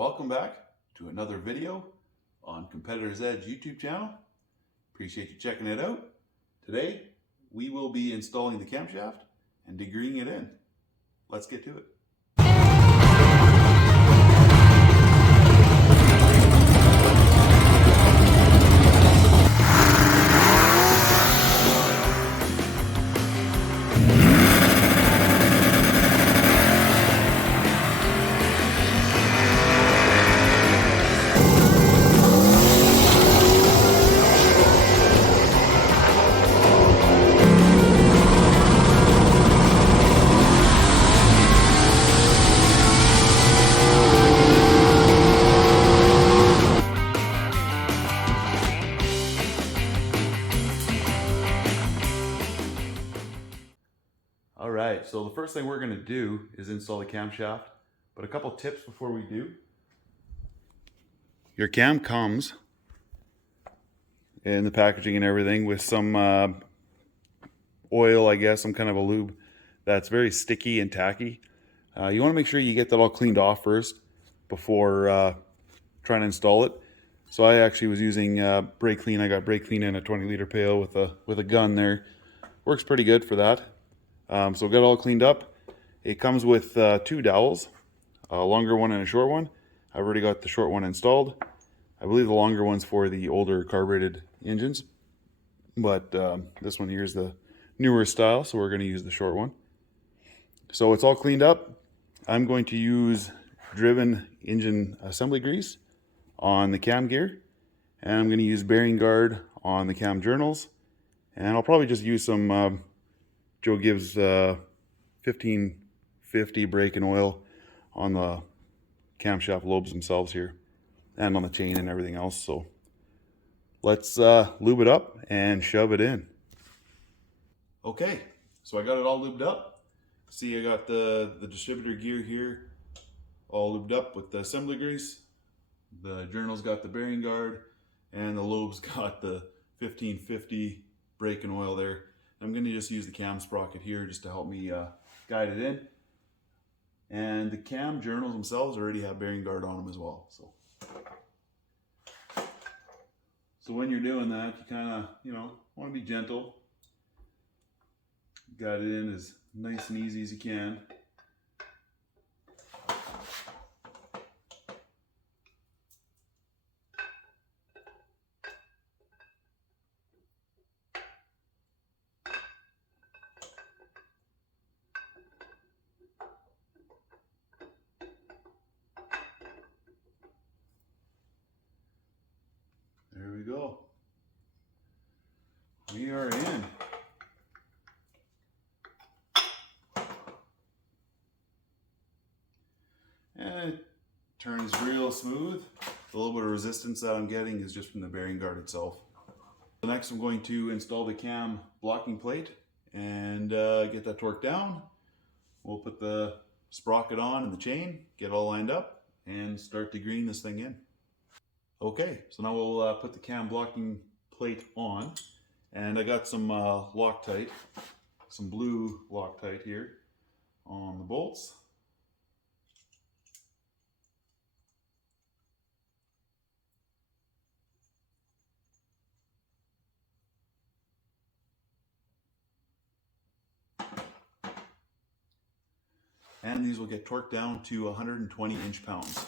welcome back to another video on Competitor's Edge YouTube channel. Appreciate you checking it out. Today we will be installing the camshaft and degreeing it in. Let's get to it. Alright, so the first thing we're going to do is install the camshaft, but a couple tips before we do. Your cam comes in the packaging and everything with some oil, I guess, some kind of a lube that's very sticky and tacky. You want to make sure you get that all cleaned off first before trying to install it. So I actually was using brake clean. I got brake clean in a 20-liter pail with a gun there. Works pretty good for that. So got it all cleaned up. It comes with two dowels, a longer one and a short one. I've already got the short one installed. I believe the longer one's for the older carbureted engines, but this one here is the newer style, so we're going to use the short one. So it's all cleaned up. I'm going to use driven engine assembly grease on the cam gear, and I'm going to use bearing guard on the cam journals, and I'll probably just use some Joe Gibbs 1550 brake and oil on the camshaft lobes themselves here and on the chain and everything else. So let's lube it up and shove it in. Okay, so I got it all lubed up. See, I got the distributor gear here all lubed up with the assembly grease. The journal's got the bearing guard, and the lobe's got the 1550 brake and oil there. I'm going to just use the cam sprocket here just to help me guide it in. And the cam journals themselves already have bearing guard on them as well. So when you're doing that, you kind of, want to be gentle. Guide it in as nice and easy as you can. There we go. We are in. And it turns real smooth. The little bit of resistance that I'm getting is just from the bearing guard itself. So next I'm going to install the cam blocking plate and get that torqued down. We'll put the sprocket on and the chain, get it all lined up, and start degreeing this thing in. Okay, so now we'll put the cam blocking plate on, and I got some Loctite, some blue Loctite here on the bolts. And these will get torqued down to 120 inch-pounds.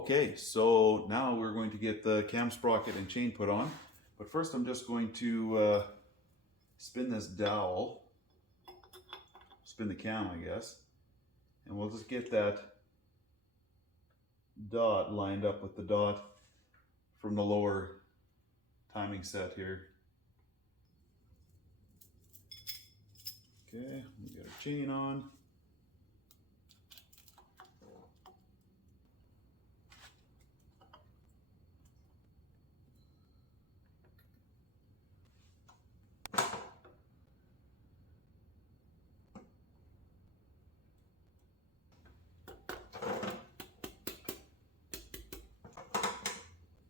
Okay, so now we're going to get the cam sprocket and chain put on. But first I'm just going to spin this dowel, spin the cam I guess, and we'll just get that dot lined up with the dot from the lower timing set here. Okay, we got our chain on.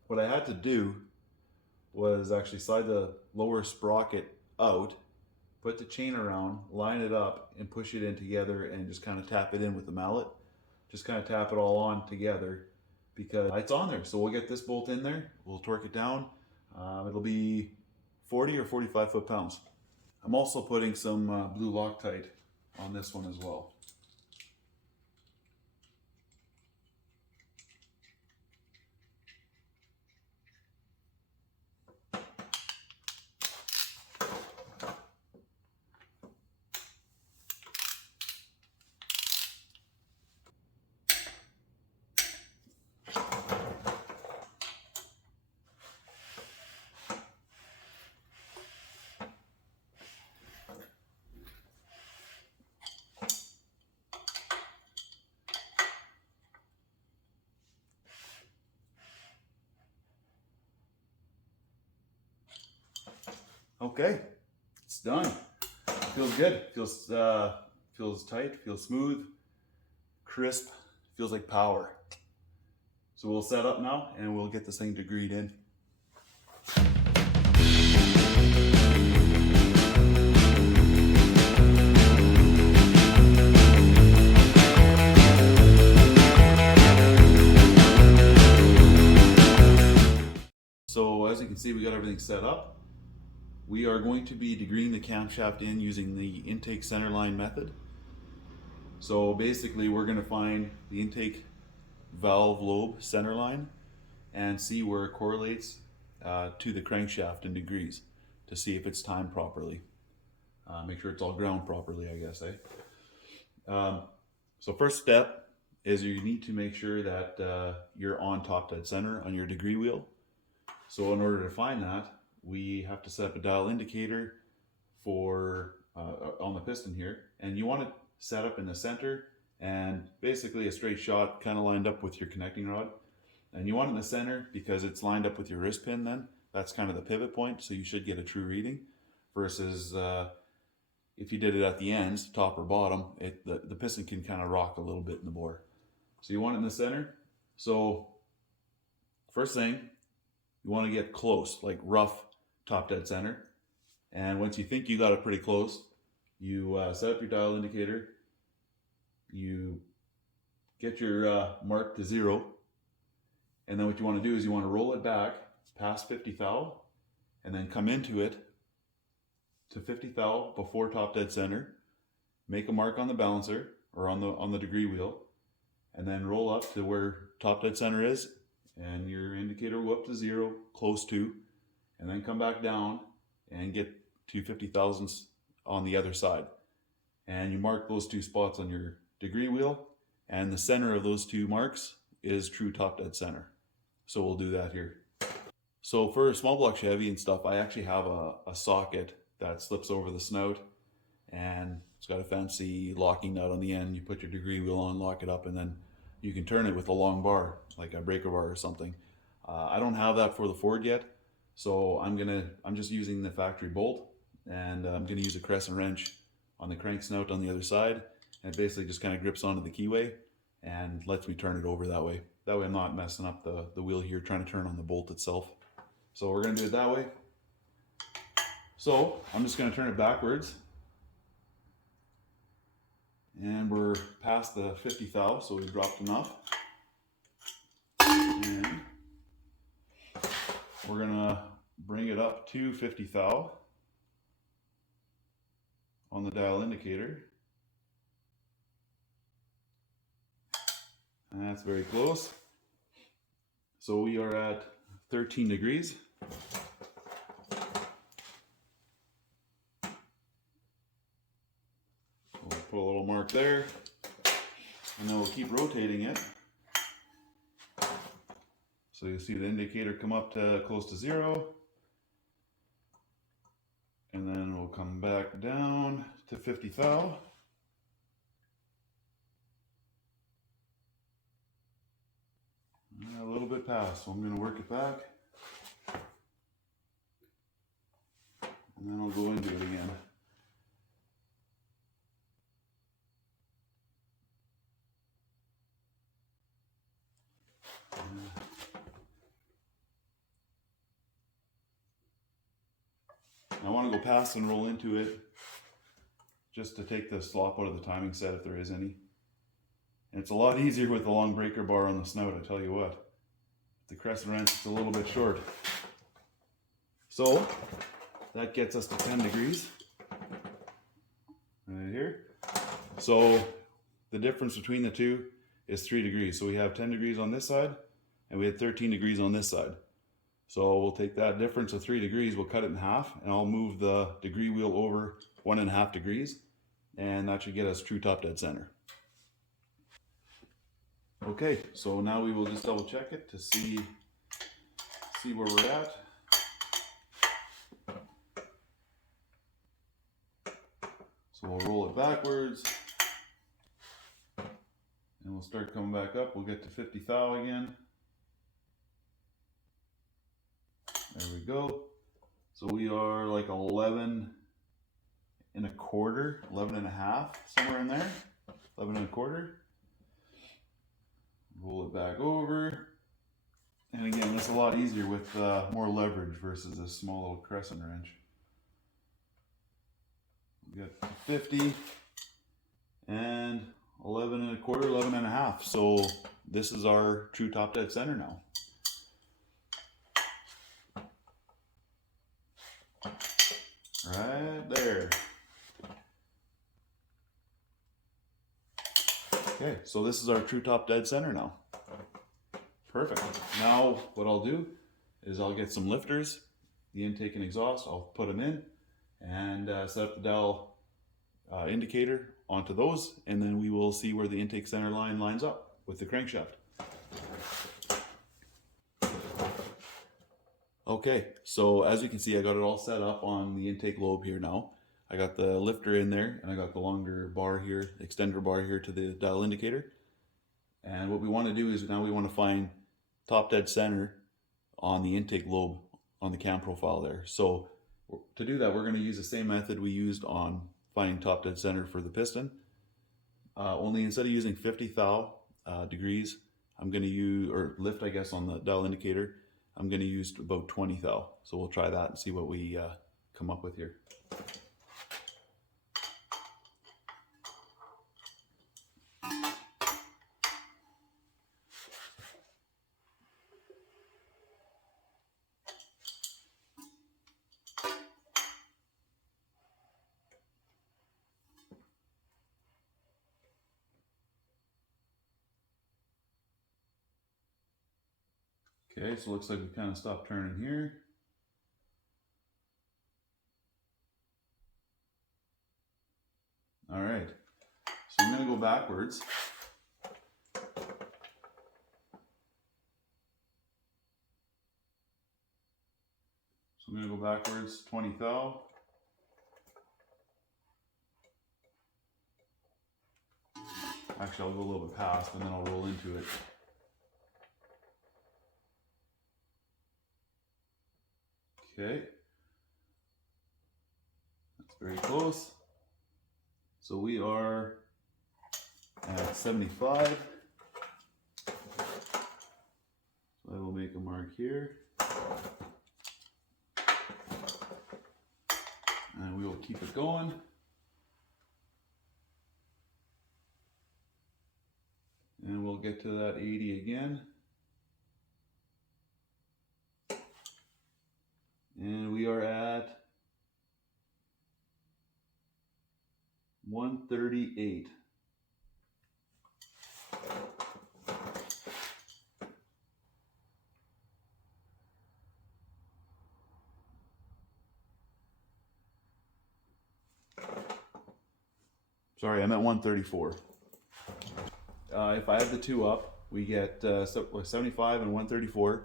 What I had to do was actually slide the lower sprocket out put the chain around, line it up, and push it in together, and just kind of tap it in with the mallet. Just kind of tap it all on together because it's on there. So we'll get this bolt in there, we'll torque it down. It'll be 40 or 45 foot-pounds. I'm also putting some blue Loctite on this one as well. Okay, it's done. Feels good. Feels tight. Feels smooth, crisp. Feels like power. So we'll set up now, and we'll get this thing degreed in. So as you can see, we got everything set up. We are going to be degreeing the camshaft in using the intake centerline method. So basically we're going to find the intake valve lobe centerline and see where it correlates to the crankshaft in degrees to see if it's timed properly. Make sure it's all ground properly, I guess. So first step is you need to make sure that you're on top dead center on your degree wheel. So in order to find that, we have to set up a dial indicator for on the piston here, and you want it set up in the center and basically a straight shot kind of lined up with your connecting rod. And you want it in the center because it's lined up with your wrist pin then. That's kind of the pivot point, so you should get a true reading versus if you did it at the ends, top or bottom, the piston can kind of rock a little bit in the bore. So you want it in the center. So first thing, you want to get close, like rough top dead center. And once you think you got it pretty close, you set up your dial indicator, you get your mark to 0, and then what you want to do is you want to roll it back past 50 thou, and then come into it to 50 thou before top dead center, make a mark on the balancer or on the degree wheel, and then roll up to where top dead center is, and your indicator will go up to 0, close to, and then come back down and get to 50 thousandths on the other side. And you mark those two spots on your degree wheel, and the center of those two marks is true top dead center. So we'll do that here. So for a small block Chevy and stuff, I actually have a socket that slips over the snout, and it's got a fancy locking nut on the end. You put your degree wheel on, lock it up, and then you can turn it with a long bar, like a breaker bar or something. I don't have that for the Ford yet, so I'm just using the factory bolt, and I'm gonna use a crescent wrench on the crank snout on the other side, and it basically just kind of grips onto the keyway and lets me turn it over that way. That way I'm not messing up the wheel here trying to turn on the bolt itself. So we're gonna do it that way. So I'm just gonna turn it backwards. And we're past the 50 thou, so we dropped enough. And we're gonna bring it up to 50 thou on the dial indicator. And that's very close. So we are at 13 degrees. We'll put a little mark there, and then we'll keep rotating it. So you see the indicator come up to close to 0, and then we'll come back down to 50 thou. A little bit past, so I'm going to work it back, and then I'll go into it again. I want to go past and roll into it just to take the slop out of the timing set if there is any. And it's a lot easier with the long breaker bar on the snout, I tell you what. The crescent wrench is a little bit short. So that gets us to 10 degrees right here. So the difference between the two is 3 degrees. So we have 10 degrees on this side and we had 13 degrees on this side. So we'll take that difference of 3 degrees, we'll cut it in half, and I'll move the degree wheel over 1.5 degrees, and that should get us true top dead center. Okay, so now we will just double check it to see where we're at. So we'll roll it backwards, and we'll start coming back up. We'll get to 50 thou again. There we go. So we are like 11 and a quarter, 11 and a half, somewhere in there, 11 and a quarter. Roll it back over. And again, it's a lot easier with more leverage versus a small little crescent wrench. We got 50 and 11 and a quarter, 11 and a half. So this is our true top dead center now. Right there. Okay, so this is our true top dead center now. Perfect. Now what I'll do is I'll get some lifters, the intake and exhaust, I'll put them in and set up the dial indicator onto those, and then we will see where the intake center line lines up with the crankshaft. Okay, so as you can see, I got it all set up on the intake lobe here now. I got the lifter in there, and I got the longer bar here, extender bar here to the dial indicator. And what we want to do is now we want to find top dead center on the intake lobe on the cam profile there. So to do that, we're going to use the same method we used on finding top dead center for the piston. Only instead of using 50 thou degrees, I'm going to use, or lift I guess on the dial indicator, I'm going to use about 20 thou. So we'll try that and see what we come up with here. Okay, so it looks like we kind of stopped turning here. All right, so I'm going to go backwards. So I'm going to go backwards 20 thou. Actually, I'll go a little bit past and then I'll roll into it. Okay, that's very close. So we are at 75. So I will make a mark here. And we will keep it going. And we'll get to that 80 again. And we are at 138. Sorry, I'm at 134. If I add the two up, we get 75 and 134.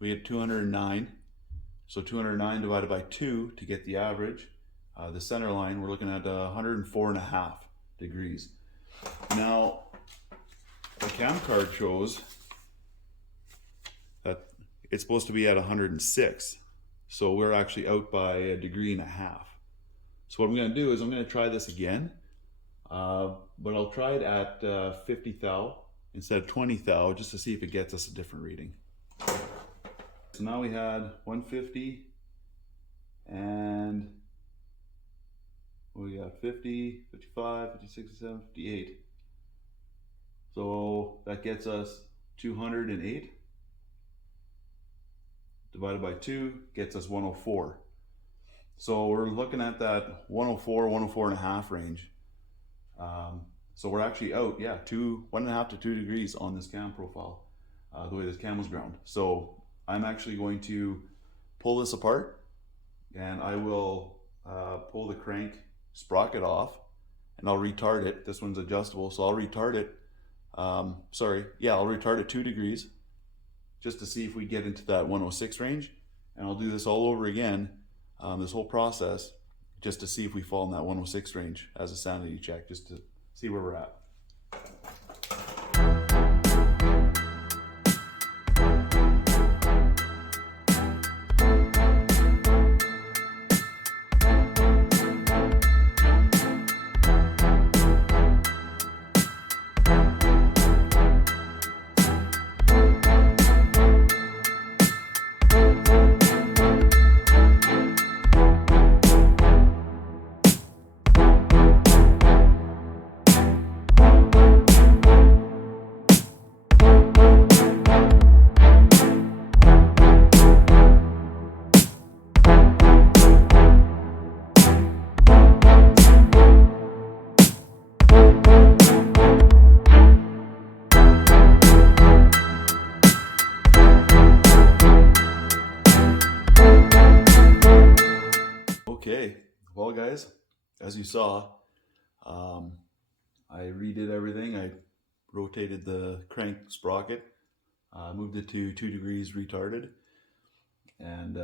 We get 209. So 209 divided by 2 to get the average. The center line, we're looking at 104.5 degrees. Now, the cam card shows that it's supposed to be at 106. So we're actually out by 1.5 degrees. So what I'm going to do is I'm going to try this again, but I'll try it at 50 thou instead of 20 thou just to see if it gets us a different reading. So now we had 150 and We got 50, 55, 56, 57, 58. So that gets us 208 divided by 2 gets us 104. So we're looking at that 104, 104 and a half range. So we're actually out, yeah, 1.5 to 2 degrees on this cam profile, the way this cam was ground. So I'm actually going to pull this apart, and I will pull the crank sprocket off, and I'll retard it. This one's adjustable, so I'll retard it. I'll retard it 2 degrees just to see if we get into that 106 range, and I'll do this all over again, this whole process, just to see if we fall in that 106 range as a sanity check, just to see where we're at. Okay, well guys, as you saw, I redid everything. I rotated the crank sprocket, moved it to 2 degrees retarded, and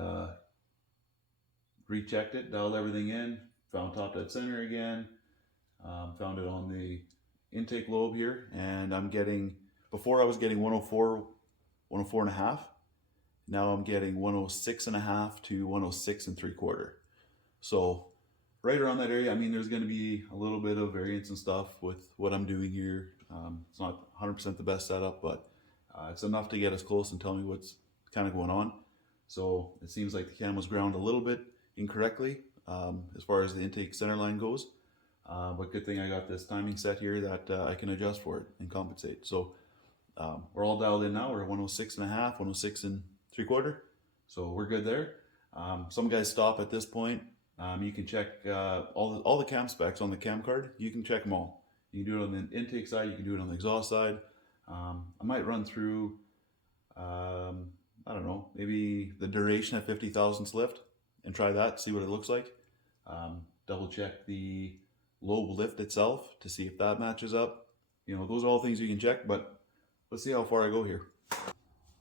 rechecked it, dialed everything in, found top dead center again, found it on the intake lobe here, and I'm getting, before I was getting 104, 104 and a half, now I'm getting 106 and a half to 106 and 3/4. So right around that area. I mean, there's going to be a little bit of variance and stuff with what I'm doing here. It's not 100% the best setup, but it's enough to get us close and tell me what's kind of going on. So it seems like the cam was ground a little bit incorrectly as far as the intake center line goes. But good thing I got this timing set here that I can adjust for it and compensate. So we're all dialed in now. We're at 106 and a half, 106 and 3/4. So we're good there. Some guys stop at this point. You can check all the cam specs on the cam card. You can check them all. You can do it on the intake side. You can do it on the exhaust side. I might run through, I don't know, maybe the duration at 50 thousandths lift and try that, see what it looks like. Double check the lobe lift itself to see if that matches up. You know, those are all things you can check, but let's see how far I go here.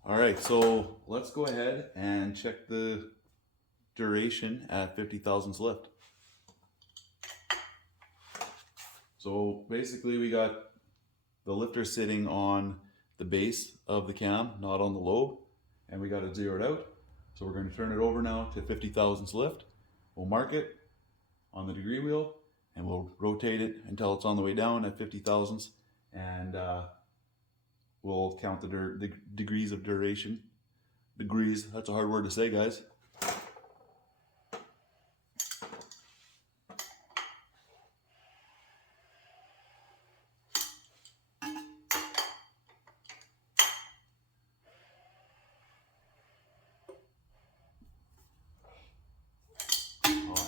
All right, so let's go ahead and check the duration at 50 thousandths lift. So basically we got the lifter sitting on the base of the cam, not on the lobe, and we got it zeroed out. So we're going to turn it over now to 50 thousandths lift. We'll mark it on the degree wheel and we'll rotate it until it's on the way down at 50 thousandths, and we'll count the degrees of duration. Degrees, that's a hard word to say, guys.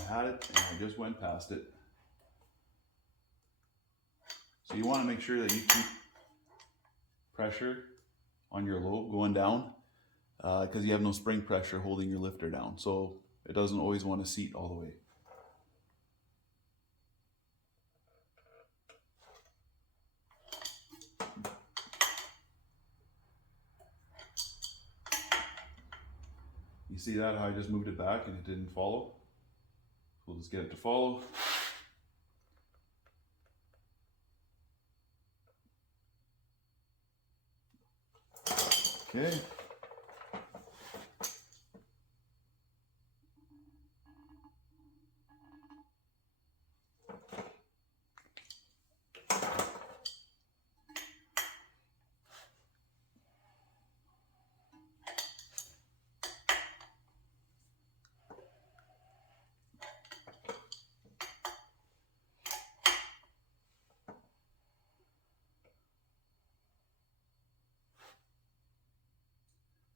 Had it and I just went past it. So you want to make sure that you keep pressure on your lobe going down because you have no spring pressure holding your lifter down, so it doesn't always want to seat all the way. You see that, how I just moved it back and it didn't follow? We'll just get it to follow. Okay.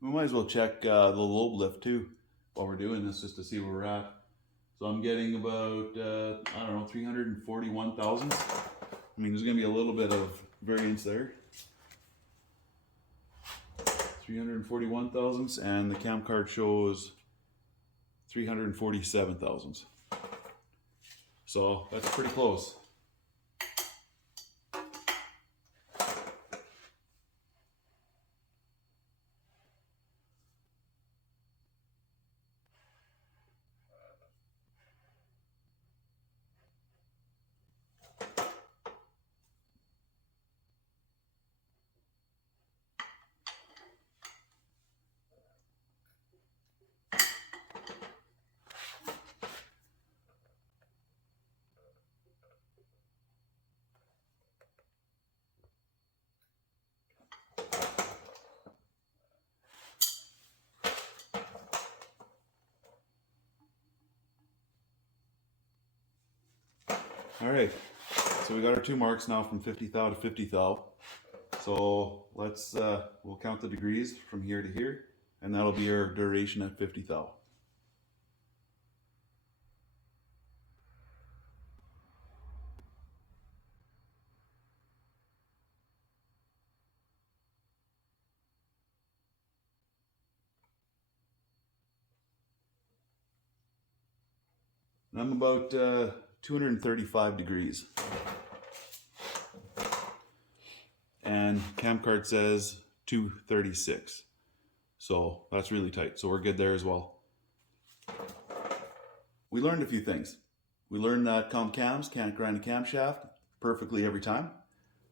We might as well check the lobe lift too while we're doing this, just to see where we're at. So I'm getting about, I don't know, 341 thousandths. I mean, there's going to be a little bit of variance there. 341 thousandths, and the cam card shows 347 thousandths. So that's pretty close. All right, so we got our two marks now from 50 thou to 50 thou. So let's, we'll count the degrees from here to here, and that'll be our duration at 50 thou. And I'm about 235 degrees. And cam card says 236. So that's really tight. So we're good there as well. We learned a few things. We learned that comp cams can't grind a camshaft perfectly every time.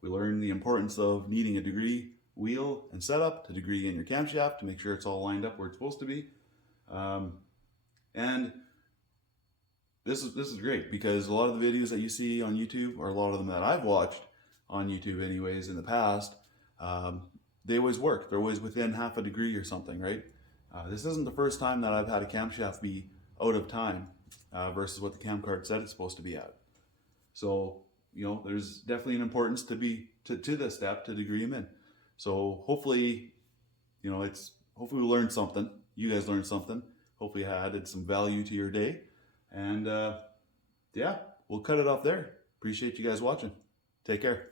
We learned the importance of needing a degree wheel and setup to degree in your camshaft to make sure it's all lined up where it's supposed to be. And this is great, because a lot of the videos that you see on YouTube, or a lot of them that I've watched on YouTube anyways in the past, they always work. They're always within half a degree or something, right? This isn't the first time that I've had a camshaft be out of time versus what the cam card said it's supposed to be at. So, you know, there's definitely an importance to this step to degree them in. So hopefully, you know, hopefully we learned something. You guys learned something. Hopefully I added some value to your day. And yeah, we'll cut it off there. Appreciate you guys watching. Take care.